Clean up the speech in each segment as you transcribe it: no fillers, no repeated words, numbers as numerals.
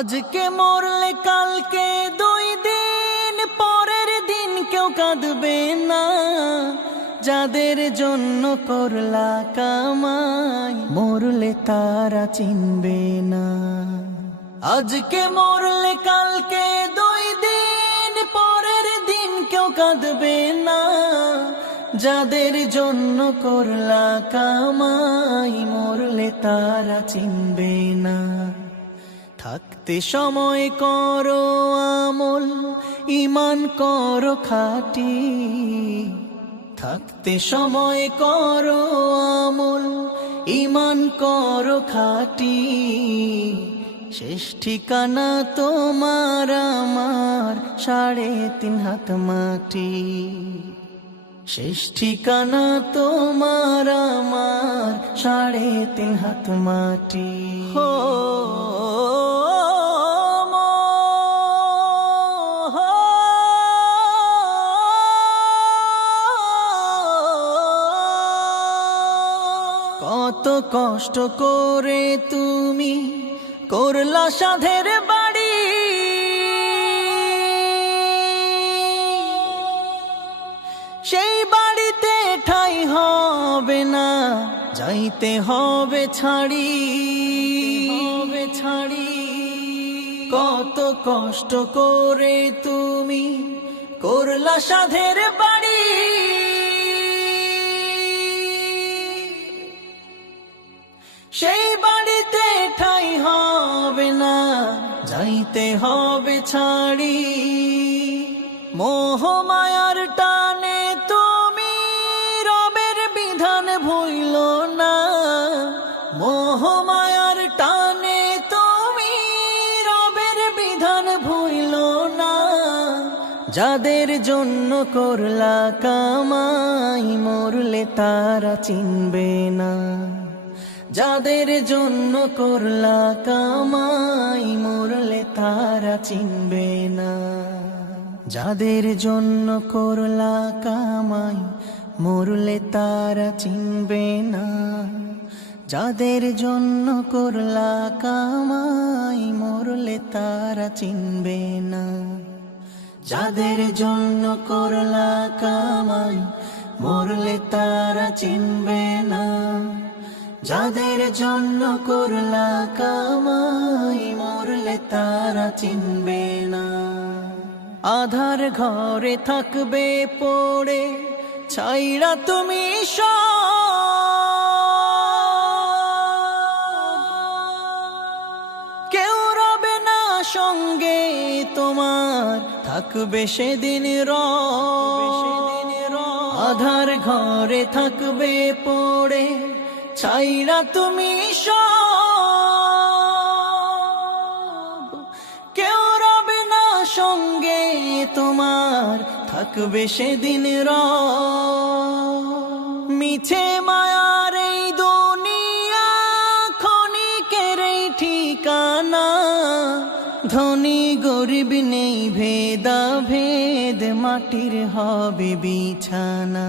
আজকে মরলে কালকে 2 দিন পরের দিন কেউ কাঁদবে না। যাদের জন্য করলা কামাই মরলে তারা চিনবে না। আজকে মরলে কালকে 2 দিন পরের দিন কেউ কাঁদবে না। যাদের জন্য করলা কামাই মরলে তারা চিনবে না। থাকতে সময় করো আমল, ঈমান করো খাঁটি। থাকতে সময় করো আমল, ঈমান করো খাঁটি। শেষ ঠিকানা তোমার আমার 3.5 হাত মাটি। শেষ ঠিকানা তোমার আমার 3.5 হাত মাটি। কত কষ্ট করে তুমি করলা সাধের বাড়ি। সেই বাড়িতে ঠাই হবে না, যাইতে হবে ছাড়ি। কত কষ্ট করে তুমি করলা সাধের বাড়ি। সেই বাড়িতে ঠাই হবে না, যাইতে হবে ছাড়ি। মোহ মায়ার টানে তুমি রবের বিধান ভুইলো না। মোহ মায়ার টানে তুমি রবের বিধান ভুইলো না। যাদের জন্য করলা কামাই মরলে তারা চিনবে না। যাদের জন্য করলা কামাই মরলে তারা চিনবে না। যাদের জন্য করলা কামাই মরলে তারা চিনবে না। যাদের জন্য করলা কামাই মরলে তারা চিনবে না। যাদের জন্য করলা কামাই মরলে তারা চিনবে না। যাদের জন্য করলা কামাই মরলে তারা চিনবে না। আধার ঘরে থাকবে পড়ে ছাইরা তুমি কেউ রবে না সঙ্গে তোমার, থাকবে সেদিন আধার ঘরে থাকবে পড়ে ছাইরা তুমি কেউ রবে না সঙ্গে তোমার, থাকবে সেদিন মিছে মায়ার এই দুনিয়া ক্ষণিকের এই ঠিকানা। ধনী গরিব নেই ভেদা ভেদ, মাটির হবে বিছানা।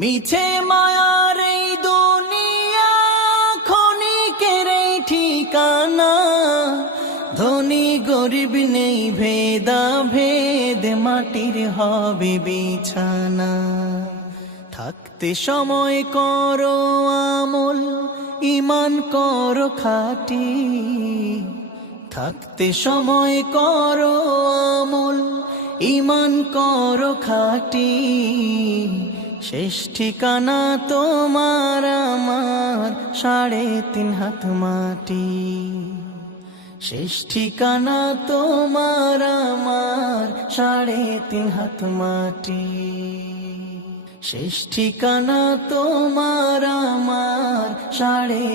মিছে মায়ার এই দুনিয়া ক্ষণিকের এই ঠিকানা। ধনী গরিব নেই ভেদা ভেদ, মাটির হবে বিছানা। থাকতে সময় করো আমল, ঈমান করো খাঁটি। থাকতে সময় করো আমল, ঈমান করো খাঁটি। শেষ ঠিকানা তোমার আমার 3.5 হাত মাটি। শেষ ঠিকানা তোমার আমার 3.5 হাত মাটি। শেষ ঠিকানা তোমার আমার 3.5